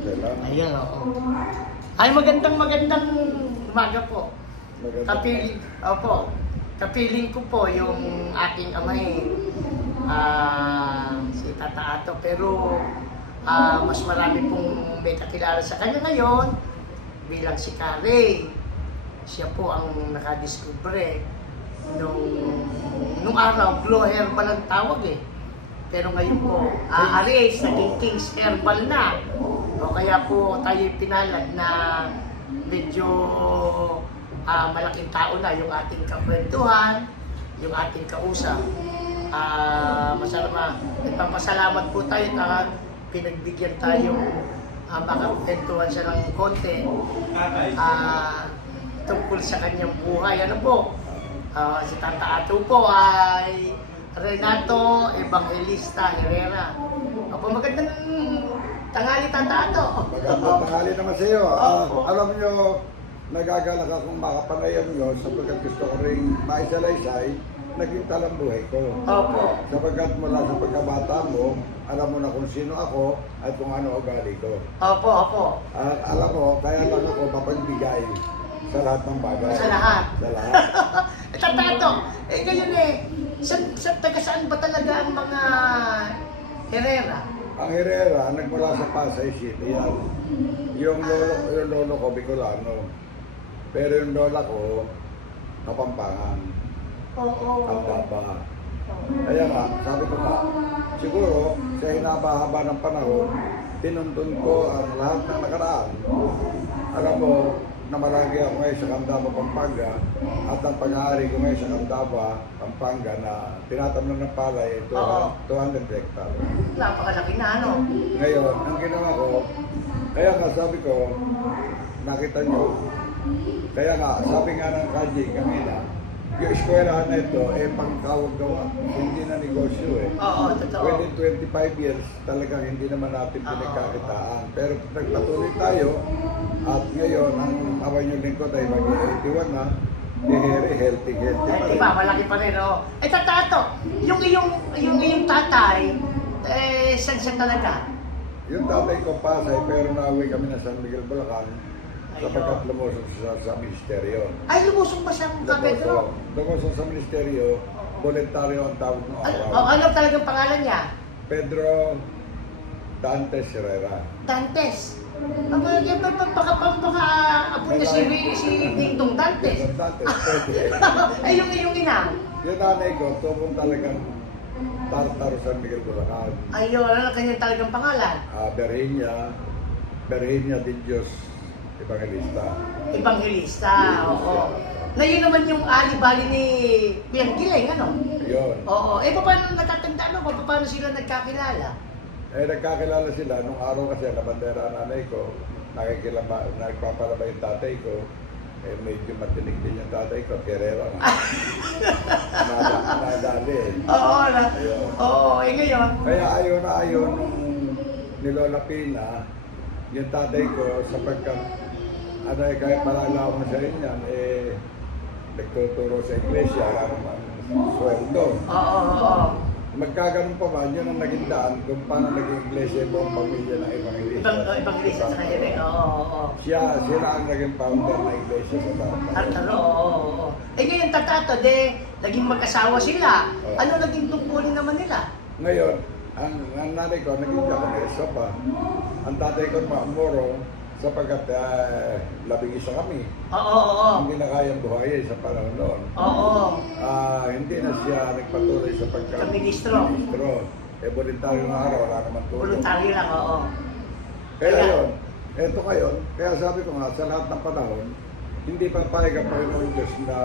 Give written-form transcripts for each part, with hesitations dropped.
Okay lang. Ayan, oo. Ay, magandang umaga po. Maganda. Kapiling ko po yung aking amay, si Tata Ato. Pero mas marami pong may kakilala sa kanya ngayon bilang si Kare. Siya po ang nakadiskubre nung araw, Glow Herbal ang tawag eh. Pero ngayon po, Aries, naging King's Herbal na. O kaya po tayo pinalad na medyo malaking tao na yung ating kakwentuhan, yung ating kausap. Nagpapasalamat po tayo na pinagbigyan tayong makakwentuhan siya ng konti tungkol sa kanyang buhay. Ano po? Si Tata Ato po ay Renato Evangelista Herrera. Opo, magandang tanghali, Tata Ato. Magandang tanghali naman sa iyo. Alam nyo, nagagalak akong makapanayan nyo sapagkat gusto ko rin maisalaysay, naging talambuhay ko. Opo. Sapagkat mula sa pagkabata mo, alam mo na kung sino ako at kung ano ugali ko. Opo. At alam mo, kaya lang ako mapagbigay sa lahat ng bagay. Sa lahat. Sa lahat. Tata Ato, ngayon sa taga saan ba talaga ang mga Herrera? Ang Herrera, nagmula sa Pasay City yan. Yung lolo ko, Bicolano. Pero yung lola ko, Kapampangan. Oo. Ang Daba. Kaya nga, sabi ko nga, siguro sa hinaba-haba ng panahon, pinuntun ko ang lahat ng nakaraan. Alam mo, na malagi ako ngayon sa Candaba, Pampanga, at ang pag-aari ko ngayon sa Candaba, Pampanga, na tinatamnan ng palay, 200 hectare. Napakalaki na, ano? Ngayon, ang ginawa ko, kaya nga sabi ko, nakita nyo, kaya nga, sabi nga ng Kaji kanina, yung eskwelahan na ito, pangkawag gawa, hindi na negosyo Oo, totoo. Within 25 years, talagang hindi naman natin pinagkakitaan. Pero nagpatuloy tayo, at ngayon, ang away nyo lingkod ay mag-81 na, healthy pa rin. Diba, malaki pa rin, oh. Tata Ato, yung iyong tatay, saan talaga? Yung tatay ko Pasay, pero nauwi kami na San Miguel, Bulacan, sapagkat lumusong sa ministeryo. Ay, lumusong ba siya Ka Pedro? Lumusong sa ministeryo, voluntaryo ang tawag ng araw. Ano talagang pangalan niya? Pedro Dantes Herrera. Dantes. Ang baka apo niya si Dingdong Dantes. Dantes, pwede. Ay, yung iyong ina. Yung nanay ko, tubong talagang Tartaro San Miguel, Bulacan. Ayun, ano kanyang talagang pangalan? Berhinia de Dios Evangelista. Evangelista, oo. Na yun naman yung alibali ni Piang Giling, ano? Yun. Oo. Paano natatanda, ano? Paano sila nagkakilala? Nagkakilala sila nung araw kasi nabandera ang nanay ko, nagpapalaba yung tatay ko, medyo matinig din yung tatay ko, Herrera nga. Nadali. Oo, ngayon. Kaya ayon nung nilola Pina, yung tatay ko, sapagkat kaya palalaw mo sa inyan, nagtuturo sa iglesia, ang sweldo. Oo. Magkaganon pa man, yun ang naging daan kung paano naging iglesia yung buong pamilya ng Evangelista. Evangelista sa kanya, oo. Sila ang naging founder ng iglesia sa Tartaro. Oo. Ngayon, Tata Ato, naging mag-asawa sila. Ano naging tungkulin naman nila? Ngayon, ang nanay ko naging Japanesa pa. Ang tatay ko Moro, sapagkat labing-isa kami. Oo. Hindi na kayang buhayin sa panahon noon. Oo. Hindi na siya nagpatuloy sa Ministro. Voluntaryo na araw, wala naman tulong. Voluntaryo lang, oo. Kaya yun, eto ngayon, kaya sabi ko nga, sa lahat ng panahon, hindi papayag ang Panginoon Diyos na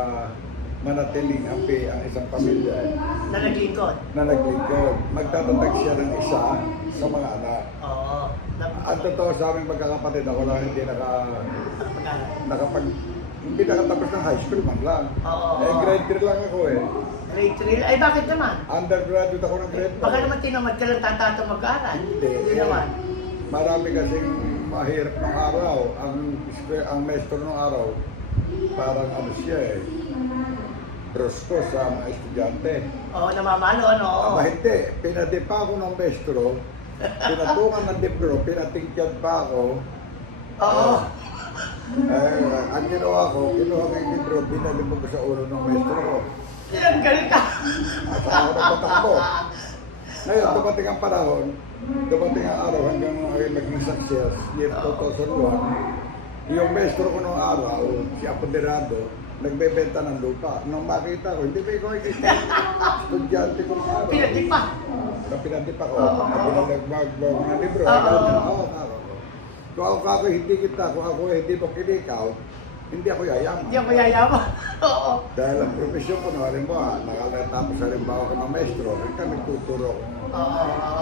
manatiling ang isang pamilya Na naglingkod. Magtatatag siya ng isa sa mga anak. Oo. Ang totoo sa aming magkakapatid, ako lang hindi hindi nakatapos ng high school man lang. Oo. Grade 3 lang ako Grade 3? Ay, bakit naman? Undergraduate ako ng grade 1. Baka naman tinamad ka lang Tata Ato mag-aaral. Hindi naman. Marami kasing mahirap ng araw. Ang maestro ng araw, parang siya Brusco sa mga estudyante. Oo, namamalo, ano? Hindi. Pinadipa ako ng maestro Pinatungan ng libro, pinatingkyan pa ako. Oo. Ang ginawa ko, kinuha ko yung libro, binalibog ko sa ulo ng maestro ko. Yan, galing ka. At saka ako nagpatakbo. Ngayon, dumating ang panahon, dumating ang araw hanggang ako naging success, year 2001. Yung maestro ko noong araw, si Apoderado, nagbebenta ng lupa. Nung makita ko, hindi ba ikaw yung estudyante ko noong araw? Pinatipa. Pinatipa ko. Oo. Pinagbago ng libro. Oo. Kung ako hindi kita, kung ako hindi mo kinikaw, hindi ako yayaman. Hindi ako yayaman. Oo. Dahil ang profesyon ko, halimbawa, nakalatapos halimbawa ko ng maestro, ika nagtuturo ko. Oo.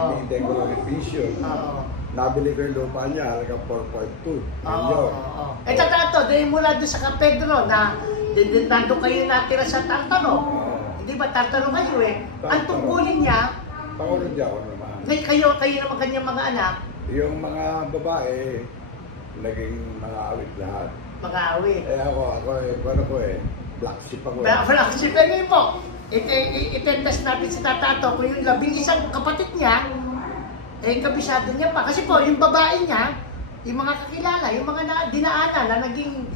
Hinihintay ko lang yung pension. Oo. Nabili ko yung lupa niya, halagang 4.2 Oo. million. Eh, tatato, dahil mula doon sa Kapedro na nandun kayo natira sa Tartaro. Oo. Hindi ba Tartaro kayo eh? Ang Tartaro. tungkulin niya, Pangulo niya ako naman. kayo naman kanyang mga anak, Yung mga babae, naging mga awit lahat. mga awit. Ano ko black sheep ako. Pero si Penny po, itendas natin si Tatato kung yung 11 kapatid niya, kabisado niya pa. Kasi po, yung babae niya, yung mga kakilala, yung mga dinaanan na naging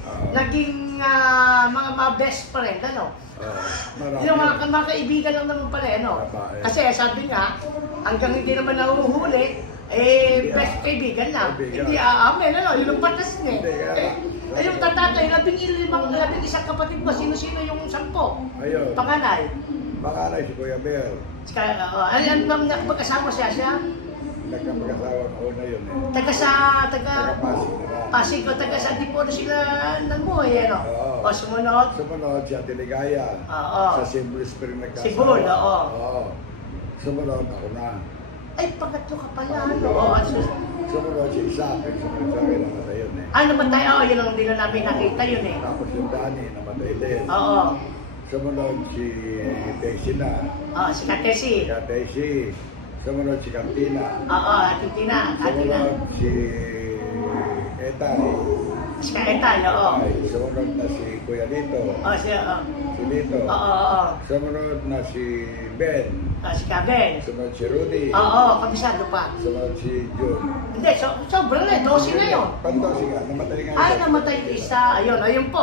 mga best friend, ano? Marami. Yung mga kaibigan lang naman pala, ano? Babae. Kasi sabi nga, hanggang hindi naman nahuhuli, best kaibigan lang. Kaibigan. Hindi aamin, ano? Yun ang patas niya. Hindi, kaya- Yung Tatato, yung 11 kapatid mo, sino-sino yung 10? Ayun. Panganay. Panganay si Kuya Bel. Ano bang magkasama siya? Nagkapag-asawa ko una yun eh. Taga Taga-Pasig nila. Pasig o taga sa Antipolo sila namuhay, ano? Oo. O sumunod. Sumunod siya Tiligaya. Oo. Sa Cebu Spring nagkasawa. Cebu, oo. Oo. Sumunod ako na. Ay, pangatlo ka pala, ano? Pangatlo. Oo, Sumunod si Isaac. Sumunod sa akin namatay yun eh. namatay? Oo, yun ang hindi na namin nakita yun eh. Tapos yung Dani namatay din. Oo. Sumunod si Daisy na. Oo, si Katesi. Kaya Daisy. Sumunod si Cantina. Oo, Ating Tina. Sumunod si Etay. Si Kaetay, oo. Etay. Sumunod na si Kuya Lito. Oo, si Si Lito. Oo. Sumunod na si Ben. Si Kabel. Sumunod si Rudy. Oo, kabisado pa. Sumunod si June. Hindi, sobrang na, 12 na yun. Pantosi nga, namatay nga. Ay, isa. namatay yung isa. Ayun po.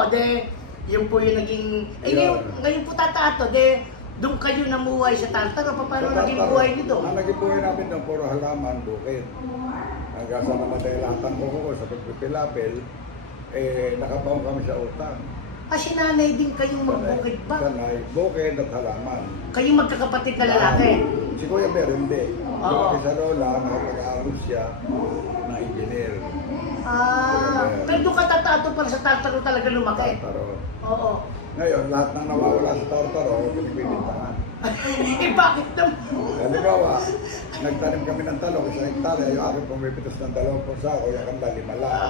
Yun po yung naging... Ayun. ngayon po Tatato, doon kayo namuhay sa Tartaro. Paano Sa naging Tartaro, buhay niyo doon? Ang naging buhay namin doon, puro halaman, bukid. Hanggang sa namatay lahat ng kuko ko sa pagpipilapil, nakabaon kami sa utang. Si nanay din kayong magbukid ba? Sanay, bukid at halaman. Kayong magkakapatid na lalaki? Si Kuya Ber, hindi. Oo. Lumaki sa lola, nakapag-aaral siya na engineer. Pero doon ka Tatato para sa Tartaro talaga lumaki? Tartaro. Oo. Ngayon, lahat ng nawawala sa Tartaro, pinagbibintangan. Bakit naman? Halimbawa, nagtanim kami ng talong, isang hektare, yung aking pumipitas ng 20 sako, yung kanda 5 lang.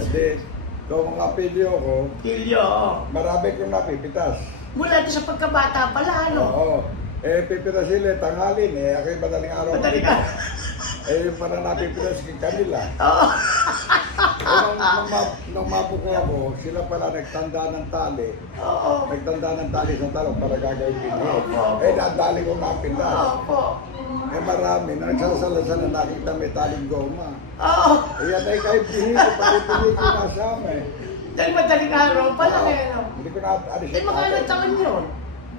Hindi, kung mga pilyo ko, Pilyo. marami kong napipitas. Mula doon sa pagkabata pala, ano? Oo. Pipitas sila, tangalin ako'y madaling araw. Madaling araw. Yung parang napipitas kay kanila. Oo. Nung mabuko ako, sila pala nagtanda ng tali. Oo. Nagtanda ng tali sa talong para gagawin pinyo. Nadali ko napitas. Opo. Marami na nagsasalasan na nakita may taling goma. Oo. Yan ay kahit bihili, pag-ibigay ko nasama Dahil madaling araw pala, ano? Hindi ko na alis Eh, mga ilang taon yun?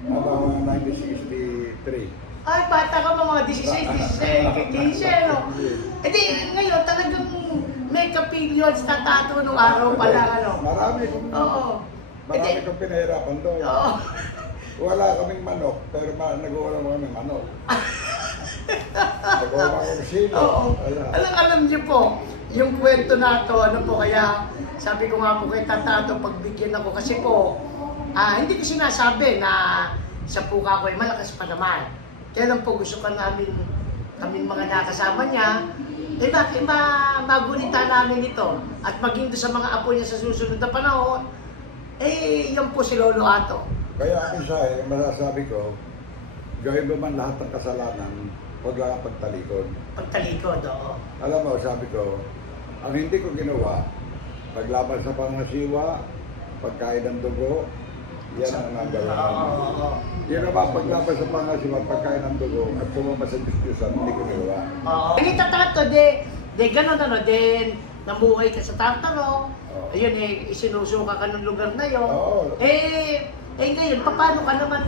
About 1963. Ay, bata ka mga 16, 15, no? Eh di, ngayon talagang may kapilyon sa Tatato nung araw pala, ano? Marami Oo. marami kong pinahirapan doon. Oo. Wala kaming manok, pero nag-ulam kami manok. Nag-ulam kami sino. Oo. Wala. Alam niyo po, yung kwento na to, ano po, kaya sabi ko nga po kay Tatato, pagbigyan ako kasi po, hindi ko sinasabi na sa puka ko ay malakas pa naman. Kaya lang po gusto ka namin, kaming mga nakasama niya, bakit magunita namin ito at maging doon sa mga apo niya sa susunod na panahon, yan po si Lolo Ato. Kaya akin siya, masasabi ko, gawin mo man lahat ng kasalanan, huwag lang ang pagtalikod. Pagtalikod, oo. Alam mo, sabi ko, ang hindi ko ginawa, paglaban sa pangasiwa, pagkain ng dugo, Yan ang nagawa. Oo. Yun naman paglabas sa pangasiwa, pagkain ng dugo at sumama sa diskusan, hindi ko nagawa. Oo. Hindi tatato, de gano'n ano, de namuhay ka sa Tartaro. Oo. Ayun eh, isinusuka ka ng lugar na yun. Oo. Ngayon, paano ka naman,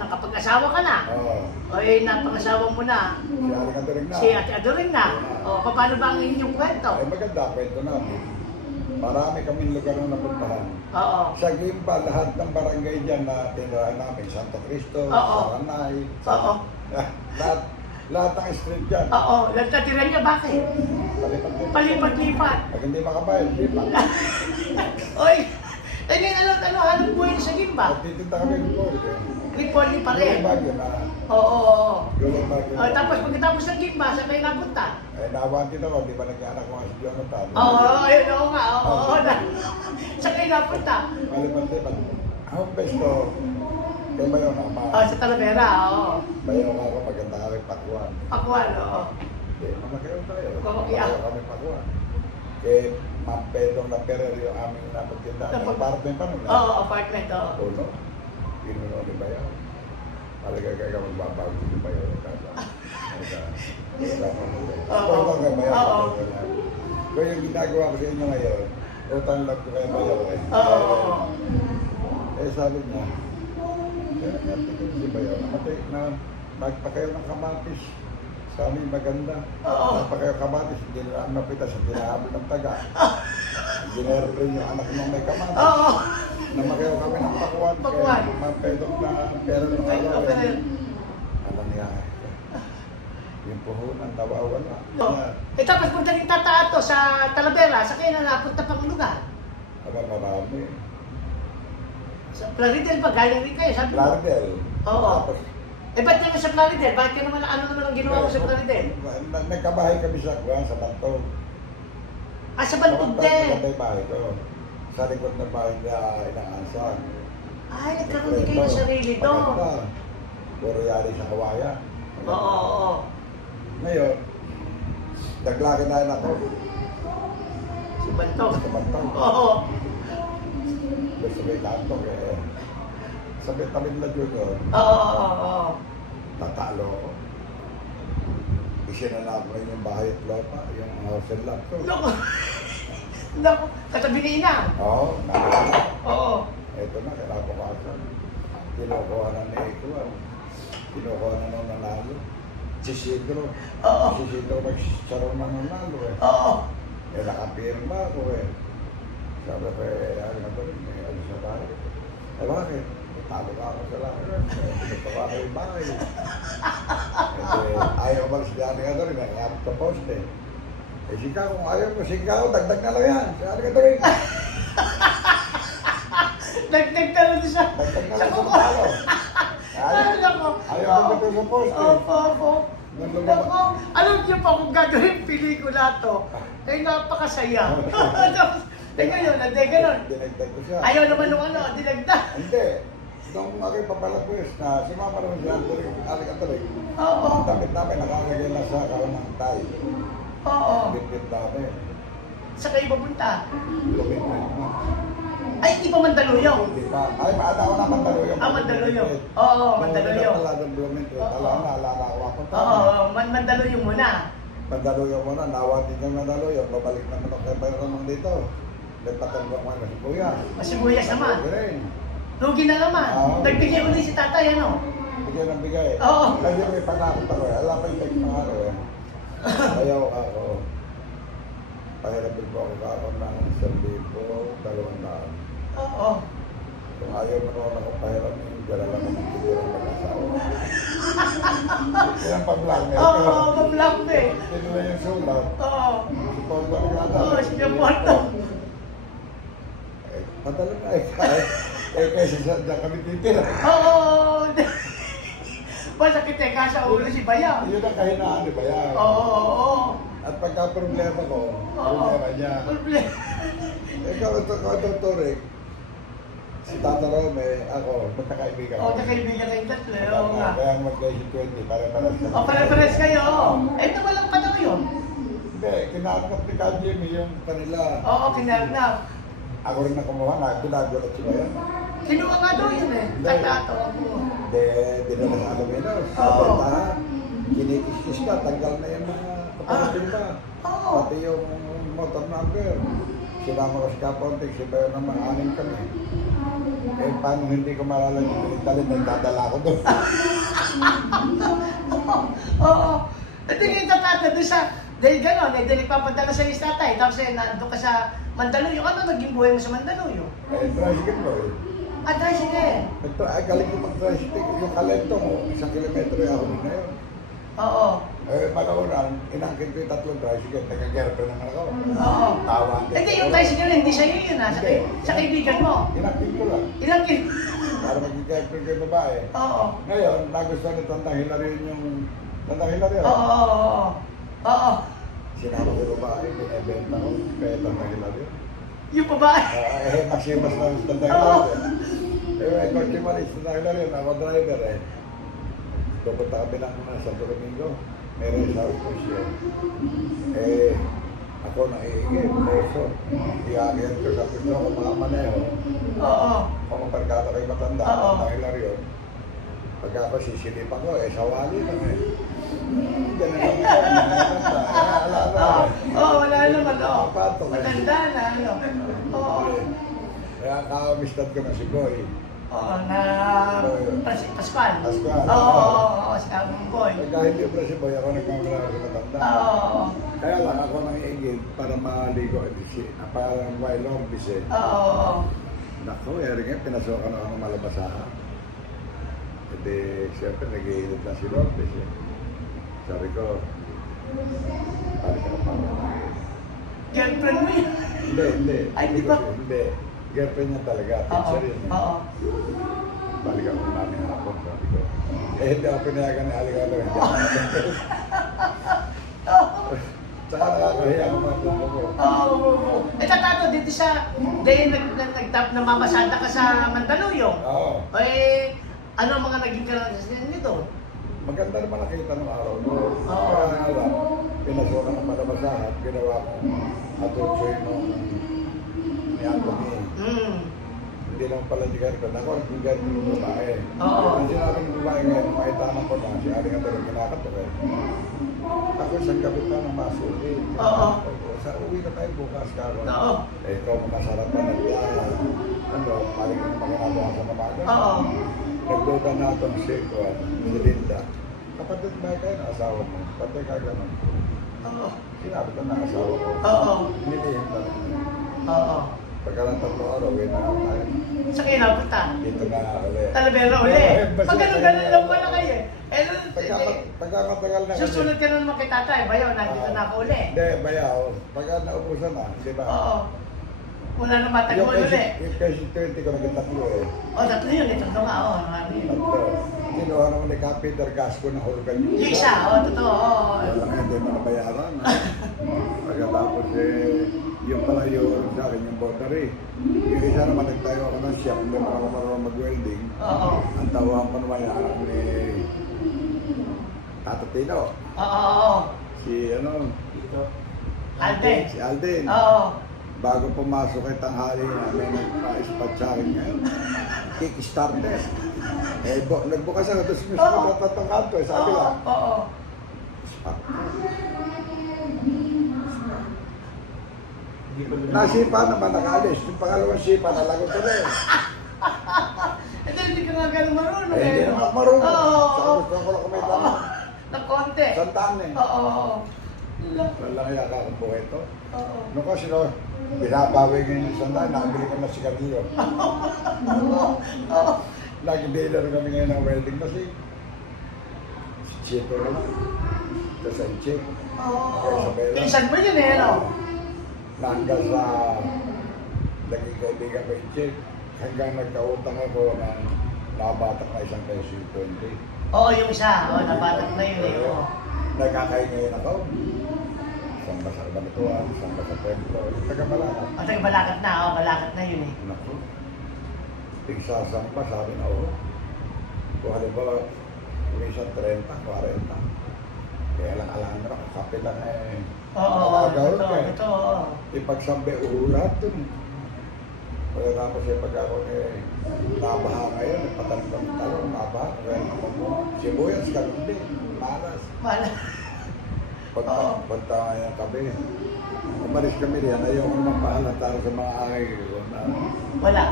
nakapag-asawa ka na? Oo. O napangasawa mo na. Si Aling Andoring na. Si Ate Adoring na. O, paano ba ang inyong kwento? Ay maganda, kwento namin. Marami kaming lugar na napuntahan. Oo. Sa Gimba, lahat ng barangay dyan na tinirahan namin, Santo Cristo, Oo. Saranay, Oo. lahat ng street dyan. Oo, nagtatiran niya, bakit? Palipat-lipat. Palipat-lipat. Pag hindi makabayad, lipat. Oy, ano, hanap buhay niyo sa Gimba? Magtitinda kami ng Poli. Tripoli pa rin. Yung bagyo na. Oo. Yung bagyo na. Tapos pagkatapos ng Gimba, saan kayo napunta? Nawantin ako, di ba nag-anak ko nga si Jonathan? Oo, ayun, oo nga, oo. Saan kayo napunta? Palipat-lipat. Ang besto, kay Bayo na, Sa Talavera, oo. Bayo ako, maganda kami pakuan. Pakuan, oo. Mamakayaw tayo. Mamakayaw. Mamakayaw kami pakuan. Kay Ma'am Pedong na Perer yung aming napagtinda. Apartment pa nun. Oo, apartment, oo. Puno. Pinuno ni Bayaw. Talaga kaya magbabago ni Bayaw yung kasa. Oo. Kay Bayaw. Oo. Kaya yung ginagawa ko sa inyo ngayon, utang lang ko kay Bayaw eh. Oo. Sabi niya, kaya natin ko si Bayaw, na magpakayo ng kamatis. Sa amin maganda. Oo. Magpakayo kamatis, hindi na ang napita sa tinahabol ng taga. Ginero rin yung anak ng may kamatis. Oo. Namakayo kami ng pakuan. Pakuan. Kaya mapedok na pera ng araw. Okay. Alam niya, yung puhunan, nawawala. Tapos punta rin tataato sa Talavera, sa kayo na napunta pang lugar. Aba, marami. Sa Plaridel ba? Galing rin kayo, sabi mo? Lardel. Oo. Tapos, Ba't naman sa Plaridel? Bakit ka naman, ano naman ang ginawa mo sa Plaridel? Nagkabahay kami sa Kuwan, sa Bantog. Sa Bantog din. Maganda yung bahay ko. Sa likod ng bahay na inaansan. Ay, nagkaroon din kayo ng sarili doon. Maganda. Puro yari sa Kawaya. Oo. Ngayon, naglaki na yun ako. Si Bantog. Sa Bantog. Oo. Gusto may kantong eh. Sabi tamid na junior, Oo. tatalo ako. Isinanap ko yung bahay at lupa, yung house and lot ko. Naku, katabi ni Ina. Oo, nakakita. Oo. Ito na, kinabukasan. Kinukuha na ni Ikuan. Kinukuha na nung nanalo. Si Sidro. Oo. Si Sidro magsaroon na nanalo eh. Oo. Nakapirma ako eh. Sabi ko eh, ano ba rin, ano sa bahay. Bakit? Talo ka ako sa lahat. Pinagtawa ko yung bahay. Ayaw ba si Dani ka rin, nangyapat sa poste. Sika, kung ayaw mo, sika ko, dagdag na lang yan. Si Dani ka rin. Dagdag na rin siya. Dagdag na lang sa talo. Ayaw mo dito sa poste. Opo. Nako, alam niyo pa kung gagawin pelikula to, napakasaya. Ngayon, hindi ganun. Dinagdag ko siya. Ayaw naman nung dinagdag. Hindi. Nung ako'y papalagwes na sumama naman si Anthony, Aling. Oo. Ang damit namin nakalagay na sa kawan ng tay. Oo. Bit-bit namin. Sa kayo pupunta? Lumit. Ay, hindi pa Mandaluyong. Hindi pa. Ay, maata ko na Mandaluyong. Mandaluyong. Oo, Mandaluyong. Wala ng Blooming. Wala na, alala ko ako. Oo, Mandaluyong muna. Mandaluyong muna, nawatin yung Mandaluyong. Babalik naman ako kay Bayron dito. Nagpatanong ako ng sibuyas. Masibuyas naman. Rin. Lugi na naman. Oo. Nagbigay ulit si tatay, ano? Bigay ng bigay. Oo. Kasi may panakot ako eh. Alam pa yung text ng araw eh. Ayaw ako. Pahirapin po ako karoon ng 1,200. Oo. Kung ayaw mo naman ako pahirap, dala lang ako ng siguro ng mag-asawa. Yan pa-vlog eh. Oo, mag-vlog mo eh. Ito na yung sulat. Oo. Si Porto ang gata. Oo, si Porto. Padala na eh. Kaysa dyan kami titira. Oo. Masakit eh, sa ulo si Bayaw. Yun ang kahinaan ni Bayan. Oo. At pagka problema ko, problema niya. Problema. Ikaw, ito, Torek. Si Tata Rome, ako, magkakaibigan. Oo, kakaibigan kayong tatlo. Oo nga. Kaya mag-20, pare-pares kami. O, pare-pares kayo. Ito walang pa daw yun. Hindi, kinakap ni Ka Jimmy yung kanila. Oo, kinarnap. Ako rin na kumuha na, binagulat si Bayan. Kinuha nga daw yun eh. Tanda-ato ako. Hindi, dinala sa Alaminos. Sa Oo. bentahan. Kinikis-kis ka, tanggal na yung mga kapatid ba? Oo. Pati yung motor number. Sinama ko si Kapontek, si Bayo naman, anim kami. Eh, paano hindi ko maalala yung dalhin na dadala ko doon? Oo. Ito yung tatata doon sa, dahil gano'n, eh, dahil nagpapadala sa istatay, tapos eh, nandun ka sa Mandaluyong. Ano naging buhay mo sa Mandaluyong? Eh, tricycle mo eh. Ah, tricycle. Ito, ay galing ko mag-tricycle. Yung kalento mo, 1 kilometro yung ako na yun. Oo. Eh, panaunan, inangkin ko yung 3 tricycle. Nagka-girlfriend naman ako. Oo. Tawa. Hindi, yung tricycle hindi sa'yo yun ah, sa, sa kaibigan mo. Inangkin ko lang. Ilang kin... Para maging-girlfriend ko yung babae. Oo. Ngayon, nagustuhan ni Tandang Hilario yung... Tandang Hilario? Oo, oo, oo. Oo. Sinama ko yung babae, binibenta ko. Kaya Tandang Hilario. Yung babae. Masimas lang sa Tandang Oo. Hilario. Eh, may kotse malis sa Tandang Hilario. Ako driver eh. Pupunta kami ng Santo Domingo. Meron sa house siya. Eh, ako naiingit. Puso. Iyakin ko sa pito ko mga maneho. Oo. Kung ang barkada kay matanda, Oo. Tandang Hilario. Pagka ako sisilipan ko, eh, sawali lang eh. Ganun lang yan. Ala na. Oo, wala naman, oo. Patong eh. Matanda na, ano. Oo. Kaya ka-amistad ko na si Boy. Oo, na... Pascual. Pascual. Oo, si Abong Boy. Pagka hindi pa si Boy, ako nagmamala sa matanda. Oo. Kaya lang ako nang iigid para maligo. Parang may lorbis eh. Oo. Naku, eri nga, pinasokan ako ng malabasahan. E di, siyempre, nag-iinit na si Lorbis eh. Sabi ko, balik ka na pa. Girlfriend mo yun. Hindi. Ay, di ba? Hindi. Girlfriend niya talaga, Oo. teacher yun. eh. Oo. Balik ako namin hapon, sabi ko. Eh, hindi ako pinayagan ni Aligado. Hindi ako natin. Saka nakakahiya ko mga buko ko. Oo. Eh, tatato, dito sa... Dahil nag-tap na mamasada ka sa Mandaluyong. Oo. Eh, ano ang mga naging karanasan nito? Maganda naman nakita ng araw. No? Oo. Kaya nga lang, pinasukan ng malabasahan, ginawa kong atutsoy nung ni Anthony. Hmm. Hindi lang pala si girlfriend. Ako ang girlfriend ng babae. Oo. Ang sinabi ng babae ngayon, maitanan ko na, si Aling Anthony kinakatok eh. Ako isang gabi pa ng masuli. Oo. Sa uwi na tayo bukas ka. Oo. Eh, kung masarap pa ng biyaya, ano, paling ko naman ginagawa sa namagan. Oo. Nagduda na itong si Linda. Kapatid ba kayo na asawa mo? Patay ka ganun. Oo. Sinabi ko na asawa ko. Oo. Nilihim pa rin. Oo. Pagkalang 3 araw, uwi na ako tayo. Sa kayo napunta? Dito na ulit. Talavera uli. Pag ganun lang pala kayo eh. Eh, Pagkakatagal na kasi. susunod ka na naman kay tatay. Bayaw, nandito na ako uli. Hindi, bayaw. Pagka naubusan na, di ba? Oo. Wala na matagol uli. Yung kasi 20 ko naging 3 eh. O, tatlo yun. Tatlo nga, oo. Marami yun. 3. Kinuha naman ni Peter Gasco na hulugan Yung isa, oo, totoo. Oo. Wala nga, hindi mo nabayaran. Pagkatapos yung pala yung sa akin yung bottery. Yung isa naman nagtayo ako ng shop, hindi mo marunong mag-welding. Oo. Ang tawahan pa naman yung anak ni Tato Tino. Oo. Si ano? Alden. Si Alden. Oo. Bago pumasok kay tanghali na may nagpa-spot sa akin ngayon. Kickstarter. Eh, nagbukas ako, tapos gusto ko natatang kanto, sabi lang. Oo. Spot. Nasipa naman nakaalis. Yung pangalawang sipa, nalagot ko rin. Hindi ka nga ganun marunong Eh, hindi eh. naman ako marunong. Oo. Saka gusto ko lang kumita Oo. ng Na konti. santaan eh. Oo. Walang yaka akong buhay ito. Oo. Nung kasi no, binabawi ko yung santaan, nakabili ko na sigarilyo. Oo. Nag-dealer kami ngayon ng welding kasi cheaper naman. Kasi cheap. Oo. Pinsan mo yun eh, ano? Hanggang sa naging kaibigan ko yung check. Hanggang nagkautang ako ng nabatak na 1 peso yung 20. Oo, yung isa. Oo, nabatak na yun eh. Oo. Nagkakaingayin ako. Isang ba sa Kabanatuan, isang ba sa Templo, yung taga-Malaka. O, taga Balakat na. Oo, Balakat na yun eh. Naku. Tigsasamba, sabi na ako. Kung halimbawa, minsan 30, 40. Kaya lang alam na, kape lang eh. Oo, Nakagawin ito, ka eh. ito, oo. Ipagsambi, lahat dun. Pagkatapos eh, pag ako nabaha ngayon, nagpatanim kami talong, nabaha, kaya naman mo, sibuyas, ganun din, malas. Wala. Punta ngayon kami. Umalis kami riyan, ayaw ko naman pahalata sa mga angay ko na Wala.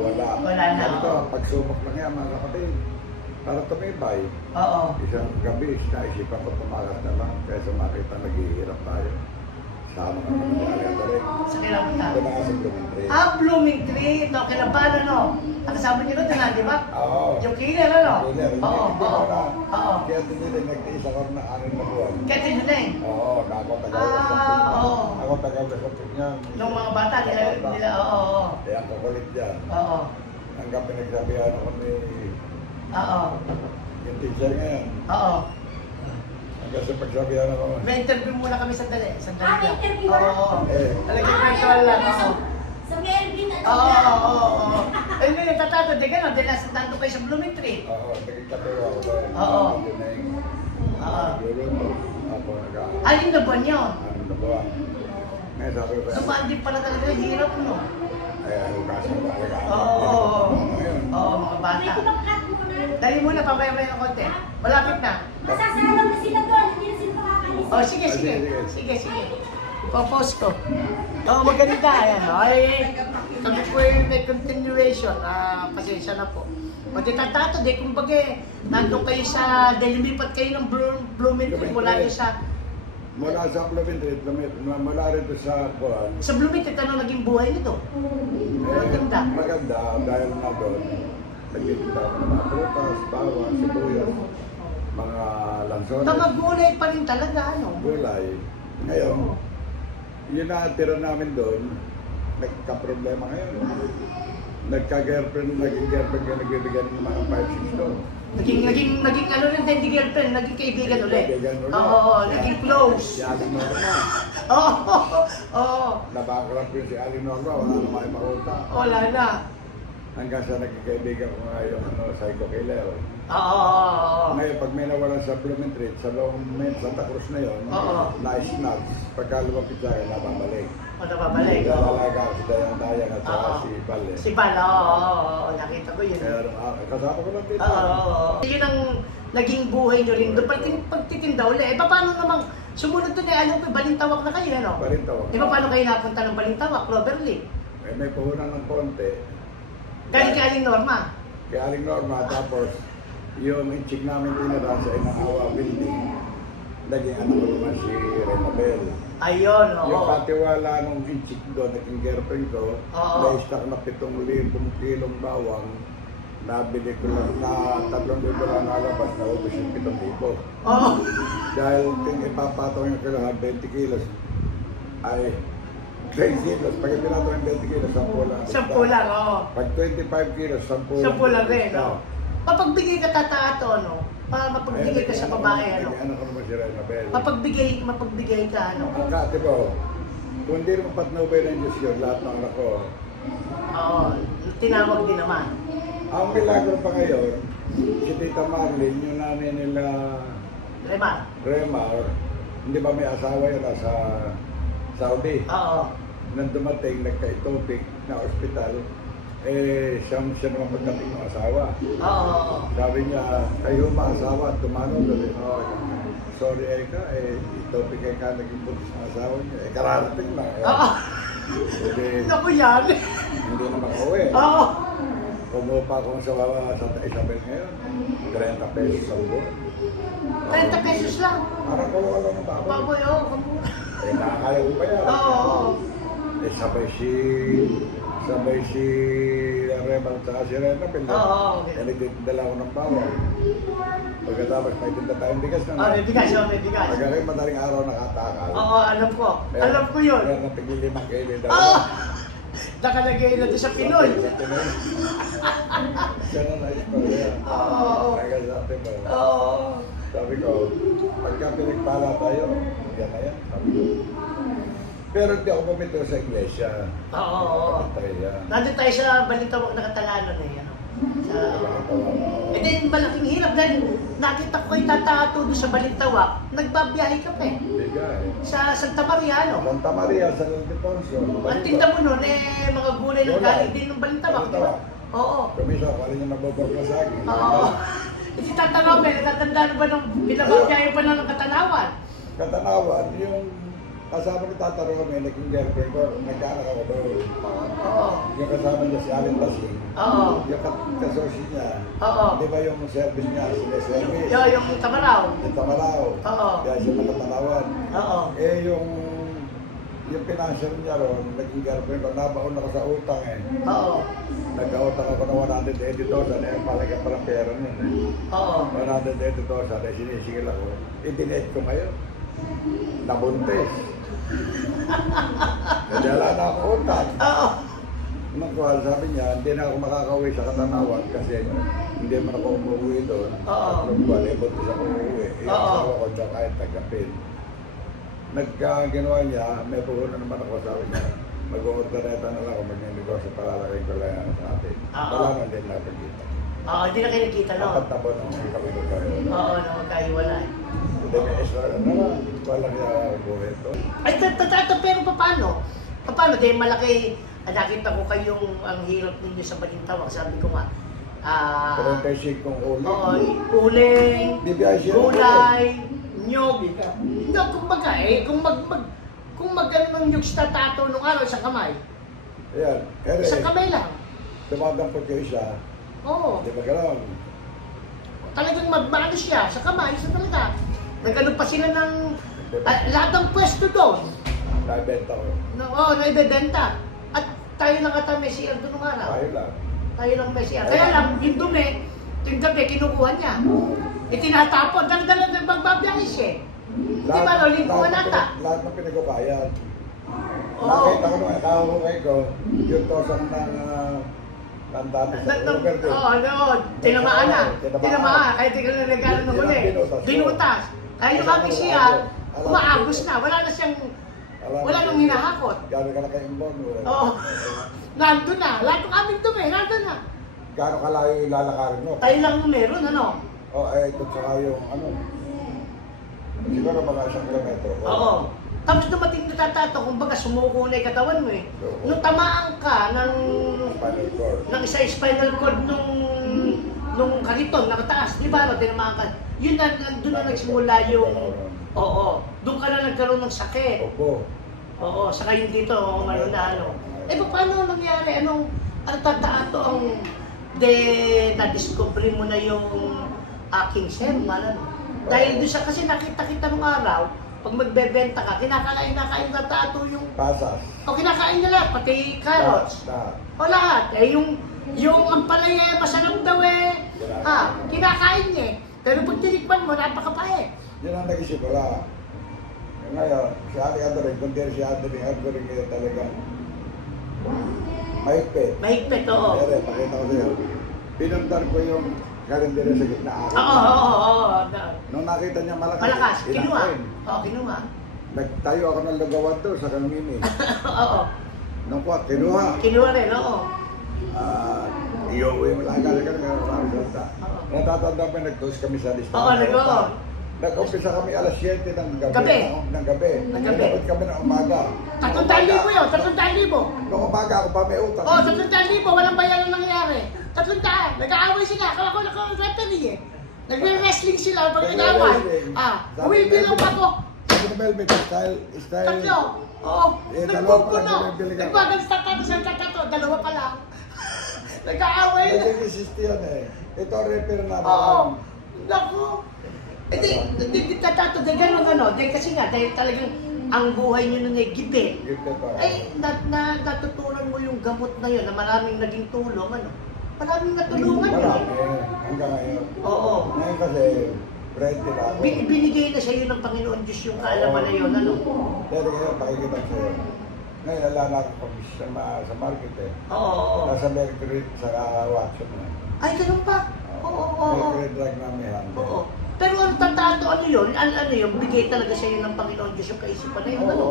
wala. Wala na, Sabi ko, oo. pagsubok lang yan mga kapatid. Para tumibay. Oo. Isang gabi, naisipan ko tumakas na lang kaysa makita naghihirap tayo. Sama ka naman ng alay-alay. Sa kilabutan. Ito na kasi lumintri. Blooming tree. Ito, kilaban, ano? Ang kasama niyo doon, di ba? Oo. Yung killer, ano? Killer, hindi Oo, ko oo. na. Oo. Kaya tinilig, nagtiis ako ng 6 na buwan. Kaya tinunay. Oo, na ako tagal oo. Ako tagal sa niya. Nung mga bata, nila, oo. Kaya ang kukulit dyan. Oo. Hanggang pinagsabihan ako ni Oo. yung teacher ngayon. Oo. Hanggang sa pagsabihan ako. May interview muna kami sandali. Sandali lang. Interview Oo. Eh. Talagang virtual lang. Oo. Sa Melvin at Oo. Eh, ngayon, tatato, di gano'n. Di nasa tanto kayo sa blooming tree. Oo, nagkikaturo ako ba? Oo. Yun na yung Oo. nagluluto. Ako nag-aaral. Alin na ba niyon? Ano na ba? Ngayon sabi ko Naman din pala talaga hirap, no? ay hugasan ko talaga. Oo. Ngayon, Oo, mga bata. May kumakat mo na. Dali muna, pamaya-maya ng konti. Malapit na. Masasalaw na sila doon. Hindi na sila makakalis. Oh, sige. Sige. Ipapost ko. Oo, maganda. Ayan, o. Ay, kami po yung may continuation. Pasensya na po. Pati tatato, di kumbaga, nandun kayo sa, dahil lumipat kayo ng Blooming Tree, mula doon sa, mula sa Bloomington, mula rito sa Kuan, sa Blooming Tree, ano naging buhay nito? Maganda. maganda dahil na doon, nagtitinda ako ng mga prutas, bawang, sibuyas, mga lansones, Mga gulay pa rin talaga, ano? gulay. Ngayon, yun na tira namin doon, nagka-problema ngayon. Nagka-girlfriend, naging-girlfriend ka nagbibigyan ng mga 5-6 doon. Naging ano rin din, di girlfriend, naging kaibigan ulit. Kaibigan ulit. Oo, naging close. Si Aling Norma. Oo. Nabakrap yun si Aling Norma, wala na maipakuta. Wala na. Hanggang sa naging kaibigan ko nga yung psycho killer. Oo. Ngayon, pag may nawalan sa Bloomington, sa Santa Cruz na yun, Oo. na-snag. Pagka lumapit sa akin, nababalik. O, nababalik. Oo. Nalalaga ako si Dayan at saka Oo. si Valle. Si Bal, oo. Nakita ko yun. Kaya kasama ko lang dito. Oo. Yun ang naging buhay nyo rin doon. Pagtitinda ulit. Eh, paano namang sumunod doon eh, alam ko, Balintawak na kayo, ano? Balintawak. Eh, paano kayo napunta ng Balintawak, Cloverleaf? Eh, may puhunan ng konti. Galing kay Aling Norma. Kay Aling Norma, tapos yung inchik namin tinira sa Inangawa building, naging anak ko naman si Renabel. Ayun, Yung oo. patiwala nung inchik doon, naging girlfriend ko, Oo. na-stock na 7,000 kilong bawang, nabili ko lang, na 3,000 lang nalabas, naubos yung 7,000. Oo. Dahil ipapataw yung kilohan, 20 kilos, ay 20 kilos. Pag ipinataw yung 20 kilos, 10 lang. 10 lang, oo. Pag 25 kilos, 10 lang. 10 lang rin, no? Mapagbigay ka tataato, ano? Para mapagbigay ka sa babae, ano? Ano ko naman si Renabel. Mapagbigay ka, ano? Ang kati ko, kung hindi naman patnubay ng Diyos yun, lahat ng anak ko. Oo. Tinawag din naman. Ang milagro pa ngayon, si Tita Marlene, yung nanay nila Remar. Remar, hindi ba may asawa yun nasa Saudi? Oo. Nang dumating, nagka-ectopic na ospital, siya naman pagdating ng asawa. Oo. Sabi niya, kayo ba asawa? Tumano doon. Oh, sorry Eka, ectopic Eka, naging buntis ng asawa niya. Kararating lang. Oo. Hindi, Naku yan. hindi na makauwi. Oo. Kumupa akong sa Santa Isabel ngayon, 30 pesos ang buwan. 30 pesos lang. Parang kawawa lang ng baboy. Baboy, oo. Nakakaya ko pa yan. Oo. Sabay si Rebel at saka si Renabel. Oo. Nagtitindala ko ng bawang. Pagkatapos may tinda tayong bigas na. May bigas, may bigas. Pagkakay madaling araw nakatakal. Oo, alam ko. Alam ko yun. Meron na tigil 5 kilo daw. Oo. Nakalagay na doon sa Pinoy. Sa Pinoy. Siya na na-istorya. Oo. Tagal sa atin ba? Oo. Sabi ko, pagka pinagpala tayo, yan na yan. Sabi ko. Pero hindi ako pumito sa iglesia. Oo. Tayo yan. Nandun tayo sa Balintawak na Katalanan eh. Ano? Eh din malaking hirap dahil nakita ko kayo tataato doon sa Balintawak. Nagbabiyahe ka pa eh. Hindi bigay. Sa Santa Maria, ano? Santa Maria, San Ildefonso. Ang tinda mo nun, mga gulay ng galing din ng Balintawak, di ba? Oo. Kumisa, pala niya nababagla sa akin. Oo. Si Tata Robel, natatandaan ba nung pinabagyayan pa na ng Katanawan? Katanawan, yung kasama ni Tata Romel, naging girlfriend ko, nagkaanak ako doon. Oo. Yung kasama niya si Alin Lasing, Oo. yung kasosi niya, Oo. di ba yung service niya, sila-service, Yung Tamaraw. yung Tamaraw, Oo. kaya siya nakatanawan. Oo. Eh yung financial niya ron, naging girlfriend ko, nabaon ako sa utang eh. Oo. Nagkautang ako ng 180,000, eh, palagay palang pera nun eh. Oo. 180,000, eh, sinisigil ako. Idinet ko ngayon. Nabuntis. Kasi wala na ako utang. Oo. Nung kuha, sabi niya, hindi na ako makakauwi sa Katanawan kasi hindi man ako umuwi doon. Oo. Tatlong buwan, eh, buntis ako umuwi. Yung Oo. asawa ko dyan kahit tagapin. Nagkaginawa niya, may puhunan naman ako, sabi niya, mag-order na ito na lang ako, mag-negosyo, palalagay ko lang yan sa atin. Oo. Wala na din napagkita. Oo, hindi na kayo nakita, no? Apat na buwan ang kami ko kayo. Oo, na magkahiwalay. Hindi may extra na naman. Walang buhay ito. Ay, tato, pero paano? Paano? Dahil malaki, nakita ko kayong ang hirap ninyo sa Balintawak. Sabi ko nga, 35 kong ulit. oo, uling, BBI siya. gulay, nyog. No, kumbaga kung ano ng nyog sa tato nung araw sa kamay. Ayan. Kaya Sa kamay lang. dumadampot kayo siya. Oo. Di ba gano'n? Talagang magmano siya sa kamay, sa talaga. Nagano pa sila ng lahat ng pwesto doon. Nabenta ko. Oo, naibebenta. At tayo lang ata may CR doon nung araw. Tayo lang. Tayo lang may CR. Kaya lang, yung dumi, yung gabi, kinukuha niya. Itinatapon, dala-dala ng magbabiyahe siya eh. Di ba, no, lingkuhan ata. Lahat ng pinagkukayan. Oo. Nakita ko nung nakahukay ko, yung tosang ng dati sa Uber doon. Oo, ano, tinamaan na. Tinamaan. Tinamaan, kahit ikaw na regalo ng huli. Binutas. Kaya yung aming siya, umaagos na. Wala na siyang, wala nang hinahakot. Gano'n ka na kayong bon. Oo. Nandun na. Lahat ng aming dumi, nandun na. Gano'n kalayo yung lalakarin mo. Tayo lang meron, ano? O, eh, ito tsaka yung ano. Siguro mga 1 kilometro. Oo. Tapos dumating na tatato, kumbaga sumuko na yung katawan mo eh. Nung tamaan ka ng Spinal cord. isa spinal cord nung kariton, nakataas, di ba? No, tinamaan ka. Yun na, doon na nagsimula yung, oo, doon ka na nagkaroon ng sakit. Opo. Oo, saka yung dito, ano na ano. Eh, paano nangyari? Ano tatato ang, na-discover mo na yung aking sermon, ano? Dahil doon sa, kasi nakita kita nung araw, pag magbebenta ka, kinakain na tato yung, Pasas. o kinakain na lahat, pati carrots. Lahat. O lahat. Eh, yung ampalaya, masarap daw eh. Kinakain niya eh. Pero pag tinikman mo, napakapait. Yun ang nag-isip ko lang. Ngayon, si Ate Adoring, kung di si Ate Adoring ngayon talagang mahigpit. Mahigpit, oo. Pero, pakita ko sa'yo. Pinuntan ko yung kalendera sa gitna araw. Oo. Nung nakita niya malakas, Malakas, kinuha. inakin. Oo, kinuha. Nagtayo ako ng lugawan doon sa Kamini. Oo. Nung kuha, kinuha. Kinuha rin, oo. Iuwi mo lang agad ka ng maraming salita. Oo. Natatanda pa, nag-toast kami sa listahan. Oo, nag-oo. Nag-umpisa kami alas 7 ng gabi. Gabi. Ng gabi. Ng gabi. Dapat kami ng umaga. 300,000 yun, 300,000. Nung umaga ako pa may utang. Oo, 300,000, walang bayaran nangyari. 300, nag-aaway sila. Kala ko naka-referee eh. Nagre-wrestling sila pag nag-aaway. Bumibilang ako. Sabi ni Melvin, style. Tatlo. Oo. Eh, dalawa pa lang Nagpupuno. bumibili ka. Nagbagal sa tato sa tato. Dalawa pa lang. Nag-aaway na. Nag-resist yan eh. Ito repair na. Oo. Naku. Hindi tato. Dahil gano'n. Dahil kasi nga, dahil talagang ang buhay nyo nung gibe. Gifted pa. Ay, natutunan mo yung gamot na yun na maraming naging tulong. Ano? Maraming natulungan yun. Marami. Hanggang ngayon. Oo. Ngayon kasi, ready na ako. Binigay na sa iyo ng Panginoon Diyos yung kaalaman na yun. Ano? Pero ngayon, pakikita ko sa'yo. Ngayon, wala na ako sa market eh. Oo. Nasa Mercury sa Watson na. Ay, ganun pa. Oo. Mercury drug namin yan. Oo. Pero ang tatato, ano yun? Ano yun? Bigay talaga sa iyo ng Panginoon Diyos yung kaisipan na yun. Ano?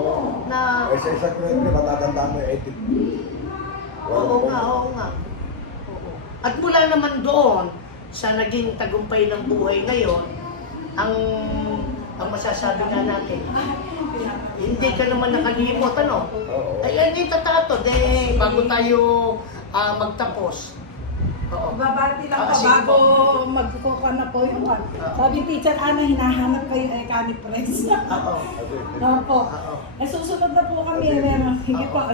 Na... Eh, sa isang Mercury, matatandaan mo yung 80. Oo nga. Oo. At mula naman doon, sa naging tagumpay ng buhay ngayon, ang masasabi nga natin, hindi ka naman nakalimot, ano? Oo. Ayan yung tatato, bago tayo magtapos. Oo. Babati lang Ah, pa sige bago magkukuha na po yung one. Sabi Teacher Ana, hinahanap kayo ay Kani Press. Oo. Opo. Oo. Eh, susunod na po kami. Sige po.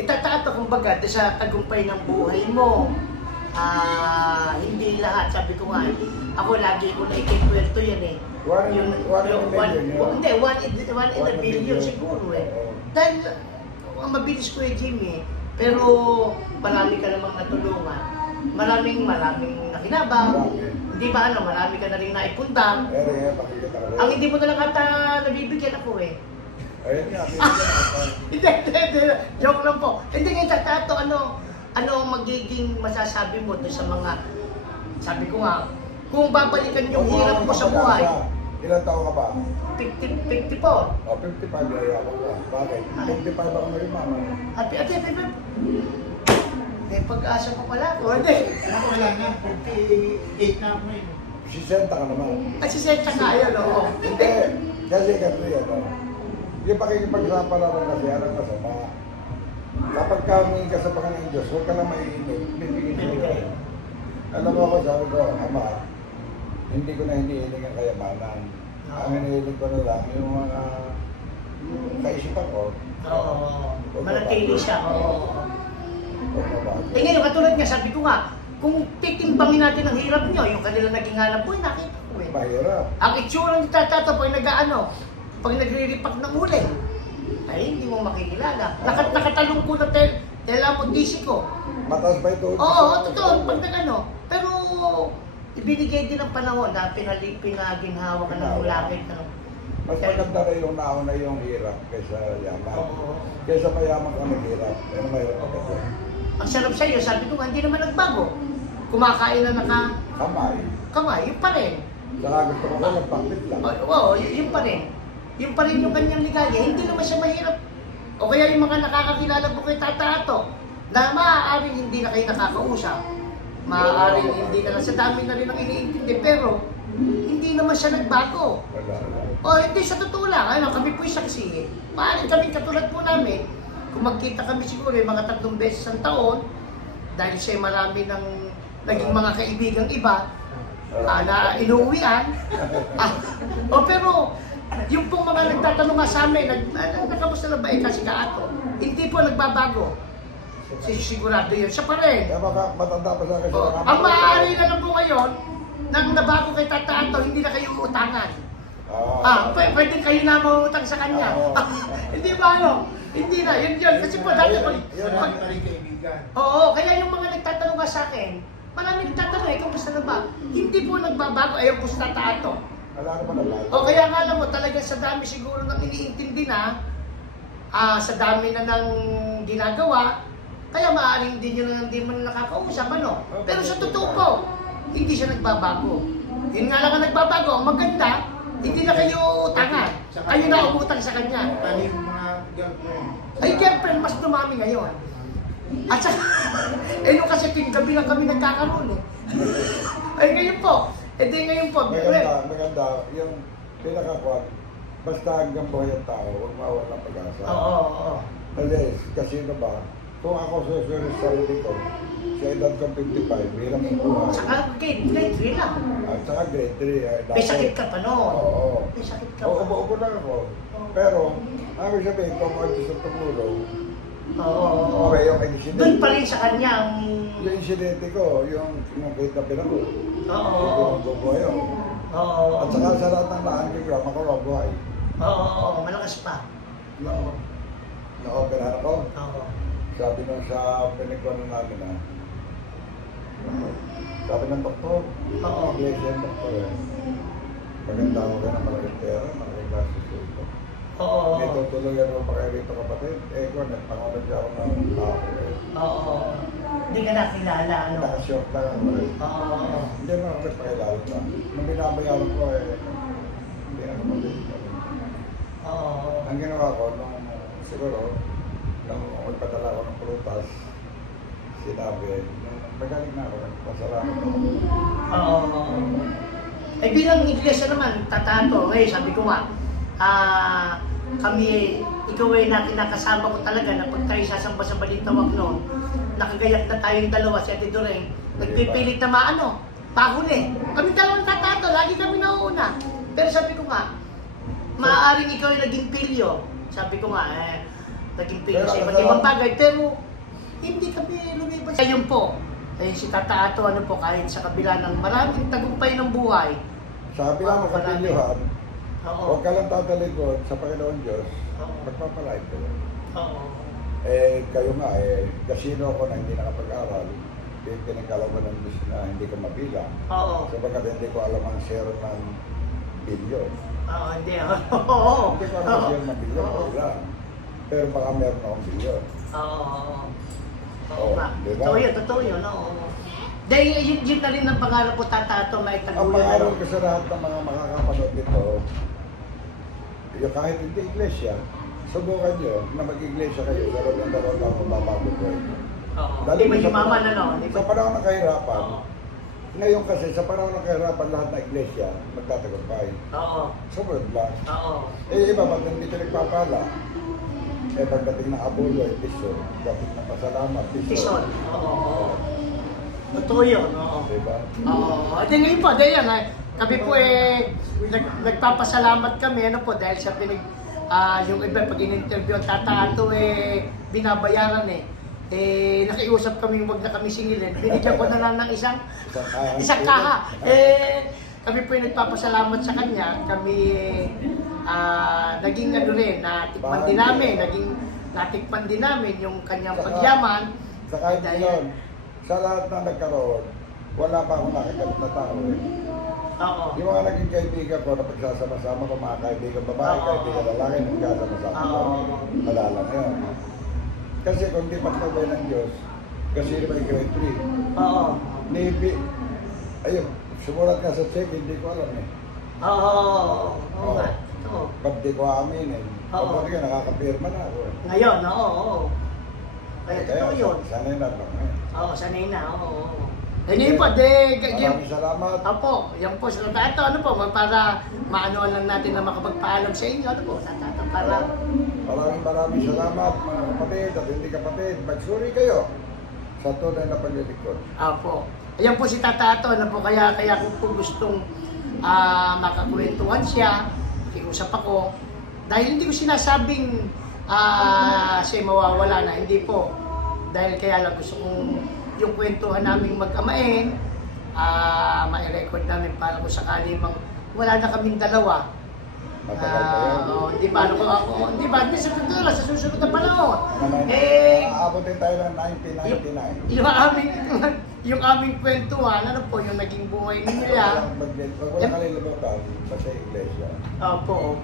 Itatato, kumbaga, sa tagumpay ng buhay mo, hindi lahat, sabi ko nga, ako lagi ko na ikikwento yan eh. One in a million, yun. Hindi, one in a billion siguro eh. Oo. Dahil, ang mabilis ko eh, Jimmy, pero marami ka namang natulungan. Maraming nakinabang. Hindi ba marami ka na rin naipundang. Pero yan, pakikita ko. Ang hindi mo na lang ata nabibigyan ako eh. Ayun nga, Hindi. Joke lang po. Hindi nga tatato, ano ang magiging masasabi mo doon sa mga, sabi ko nga, kung babalikan yung hirap mo sa buhay, Ilan taon ka ba? 50 po. O, 55 yayabang ka. Bakit? 55 ako na rin, mama. Ate, may pag-asa pa pala ako. Hindi. Ako wala na, 48 na ako ngayon. 60 ka naman. Kasi sensya ka, ayun, oo. Hindi. Kasi ganito yan, no? Yung pakikipagsapalaran kasi, anong masama. Kapag kami ka sa Panginoon Diyos, huwag ka lang maiinit. Bibigyan siya yun. Alam mo ako, sabi ko, Ama, hindi ko na hinihiling ang kayamanan. Ang hinihiling ko na lang yung mga kaisipan ko. Oo. Manatili siya, oo. Huwag mabago. Eh ngayon, katulad nga, sabi ko nga, kung titimbangin natin ang hirap nyo, yung kanila naging hanap buhay, nakita ko eh. Mahirap. Ang itsura ng tatato pag pag nagre-repack ng uling, ay hindi mo makikilala. Nakatalong ko na tela mo disi ko. Mataas ba ito? Oo, totoo, pag pero ibinigay din ng panahon na pinaginhawa ka ng langit. Mas maganda na yung nauna yung hirap kaysa yaman. Oo. Kaysa mayaman ka naghirap, yan ang mahirap ako. Ang sarap sa'yo, sabi ko nga, hindi naman nagbago. Kumakain na Kamay. yun pa rin. Saka gusto ko lang, nagpaklit lang. Oo, yun pa rin. Yun pa rin yung kanyang ligaya, hindi naman siya mahirap. O kaya yung mga nakakakilala po kay Tatato, na maaaring hindi na kayo nakakausap. Maaaring hindi na lang sa dami na rin ang iniintindi, pero hindi naman siya nagbago. Wala. O hindi, sa totoo lang, kami po'y saksi. Maaaring kami katulad po namin, kung magkita kami siguro yung mga 3 beses ang taon, dahil siya marami ng naging mga kaibigang iba, na inuwian. Pero yung pong mga nagtatanong nga sa amin, nakamusta na ba kasi kaato? Hindi po nagbabago. Sigurado yun. Siya pa rin. Kaya baka matanda pa sa akin. Ang maaari na lang po ngayon, nang nabago kay Tatato, hindi na kayo uutangan. Pwede kayo na mautang sa kanya. Hindi ba Hindi na, yun. Kasi po dati Marami pa rin kaibigan. Oo, kaya yung mga nagtatanong nga sa akin, marami nagtatanong, kumusta na ba? Hindi po nagbabago, ayaw po sa Tatato. Wala naman naman. O kaya nga alam mo, talaga sa dami siguro ng iniintindi na, sa dami na ng ginagawa, kaya maaaring hindi mo na nakakausap, ano? Pero sa totoo po, hindi siya nagbabago. Yun nga lang ang nagbabago, ang maganda, hindi na kayo utangan. Kayo na umutang sa kanya. Tali yung mga girlfriend. Ay, girlfriend, mas dumami ngayon. At saka, nung kasi gabi lang kami nagkakaroon eh. Ay, ngayon po. Ngayon po. Maganda. Yung pinakakwat, basta hanggang buhay ang tao, huwag mawala ng pag-asa. Oo. Kasi ba, kung ako susunod sa sarili ko, sa edad ko 55, bilang sa buhay. Saka grade 3 lang. At saka grade 3. May sakit ka pa noon. Oo. May sakit ka Oo, pa. ubo lang ako. Pero, ang sabihin ko, kung gusto tumulong, Oo. okay, yung incident. Doon pa rin sa kanya ang... Yung incidente ko, yung kahit na pinako. Oo. Yung bubuhay ako. Oo. At saka sa lahat ng lahan ko, ako mabuhay. Oo. Malakas pa. Oo. Na-operahan ako. Oo. Sabi nung sa pinagkuhan namin sabi ng doktor, Oo. iglesia yung doktor maganda ako ka ng malaking pera, malaking gastos ito. Oo. May tutuluyan mo pa kayo rito kapatid, ko, nagpangulat siya ako ng tao Oo. Hindi ka nakilala, ano? Nakashort lang ako Oo. Hindi mo ako nagpakilala pa. Nung binabayaran ko hindi na kapatid. Oo. Ang ginawa ko, siguro, nung magpadala ko ng prutas, sinabi, nung magaling na ako, nagpasalamat ako. Oo. Bilang iglesia naman, Tatato, ngayon sabi ko nga, ikaw ay nakasama ko talaga na pag tayo sasamba sa Balintawak noon, nakagayat na tayong dalawa, si Ate Doreng, nagpipilit na pahuli. Kami dalawang tatato, lagi kami nauuna. Pero sabi ko nga, maaaring ikaw ay naging pilyo. Sabi ko nga, naging pilyo sa iba't ibang bagay, pero hindi kami lumipas. Ayun po, si Tata Ato, kahit sa kabila ng maraming tagumpay ng buhay. Sa kabila ng kapilyuhan, Oo. huwag ka lang tatalikod sa Panginoon Diyos, Oo. magpapalain ko. Oo. Kayo nga, kasino ako na hindi nakapag-aral, pinagkalaban ng Diyos na hindi ko mabilang. Oo. Sabagat hindi ko alam ang share ng bilyon. Oo, hindi. Oo. Hindi ko alam ang share ng bilyon, Oo. wala. Pero baka meron akong bilyon. Oo. Oo Oo, nga. diba? Totoo yun. Oo. Dahil yun na rin ang pangarap ko, Tata Ato, may Ang tagulong. pangaral ko sa lahat ng mga makakapanood nito, yung kahit hindi iglesia, subukan nyo na mag-iglesia kayo sa loob ng 2 taong mababago ko. Oo. Dahil Hindi mo sa yumaman, panahon- ano? Sa panahon ng kahirapan, Oo. ngayon kasi sa panahon ng kahirapan lahat ng iglesia magtatagumpay. Oo. Sumunod lang. Oo. Iba pag hindi ka nagpapala, pagdating ng abulo ay piso, dapat na pasalamat, piso. Tison. Oo. Totoo yun. Oo. Diba? Oo. At ngayon po, dahil yan, kami po nagpapasalamat kami, dahil sa yung iba, pag in-interview ang Tata Ato, binabayaran nakiusap kami, wag na kami singilin. Binigyan ko na lang ng isang kaha. Kami po nagpapasalamat sa kanya. Kami naging natikman din namin yung kanyang pagyaman. Sa kahit yun, sa lahat na nagkaroon, wala pa akong nakakalit na tao Oo. Yung mga naging kaibigan ko na pagsasama-sama ko, mga kaibigan babae, Oo. kaibigan lalaki, nagkasama-sama ko, Oo. malala na yun. Kasi kung di patnabay ng Diyos, kasi may grade 3, Oo. Navy, ayun, sumulat ka sa check, hindi ko alam Oo. Oo nga. Oo. Ba't di ko aminin? Oo. Kapag ka, nakakapirma na ako. Ngayon, oo. Kaya totoo yun. Sanay na lang. Oo, sanay na. Oo. Hindi po, Maraming salamat. Opo, yan po sa Tata Ato, para maanoan lang natin na makapagpaalam sa inyo, Tata Ato, para... Maraming salamat mga kapatid at hindi kapatid. Magsuri kayo sa tunay na paglilingkod. Opo. Ayan po si Tata Ato, kaya ko po gustong makakwentuhan siya, kiusap ako, dahil hindi ko sinasabing siya mawawala na, hindi po. Dahil kaya lang gusto kong yung kwentuhan naming mag-amain, ma-record namin para kung sakali wala na kaming dalawa. Matagal pa yan. Di ba? Hindi sa tutura, sa susunod na panahon. Aabotin tayo ng 1999. Yung aming kwentuhan, yung naging buhay ninyo yan. Pag wala kalilimutan, basta iglesia. Opo.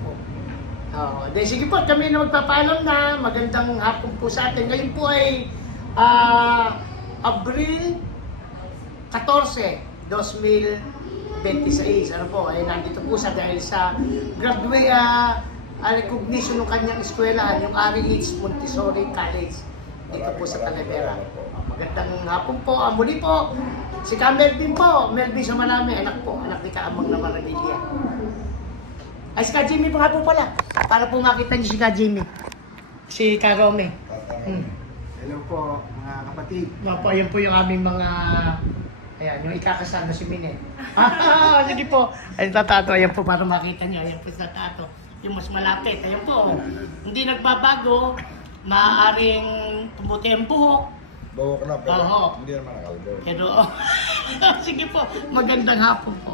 Sige po, kami na magpapaalam na. Magandang hapon po sa atin. Ngayon po ay Abril 14, 2026. Nandito po dahil sa recognition ng kanyang eskwelahan, yung REH Montessori College. Dito po sa Talavera. Magandang hapon po. Muli po, si Melvin po. Melvin sa Manami, anak ni Kaamang na Marabilia. Ay, si Ka Jimmy po nga po pala. Para po makita niyo si Ka Jimmy. Si Ka Rome. Hello po, mga kapatid. Ayan po yung aming mga... Ayan, yung ikakasama si Minet. Sige po. Ayan, Tata Ato. Ayan po para makita niyo. Ayan po si Tata Ato. Yung mas malapit. Ayan po. Hindi nagbabago. Maaaring pumuti ang buhok. Buhok na, pero Oo. hindi naman nakalbo. Pero, sige po. Magandang hapon po.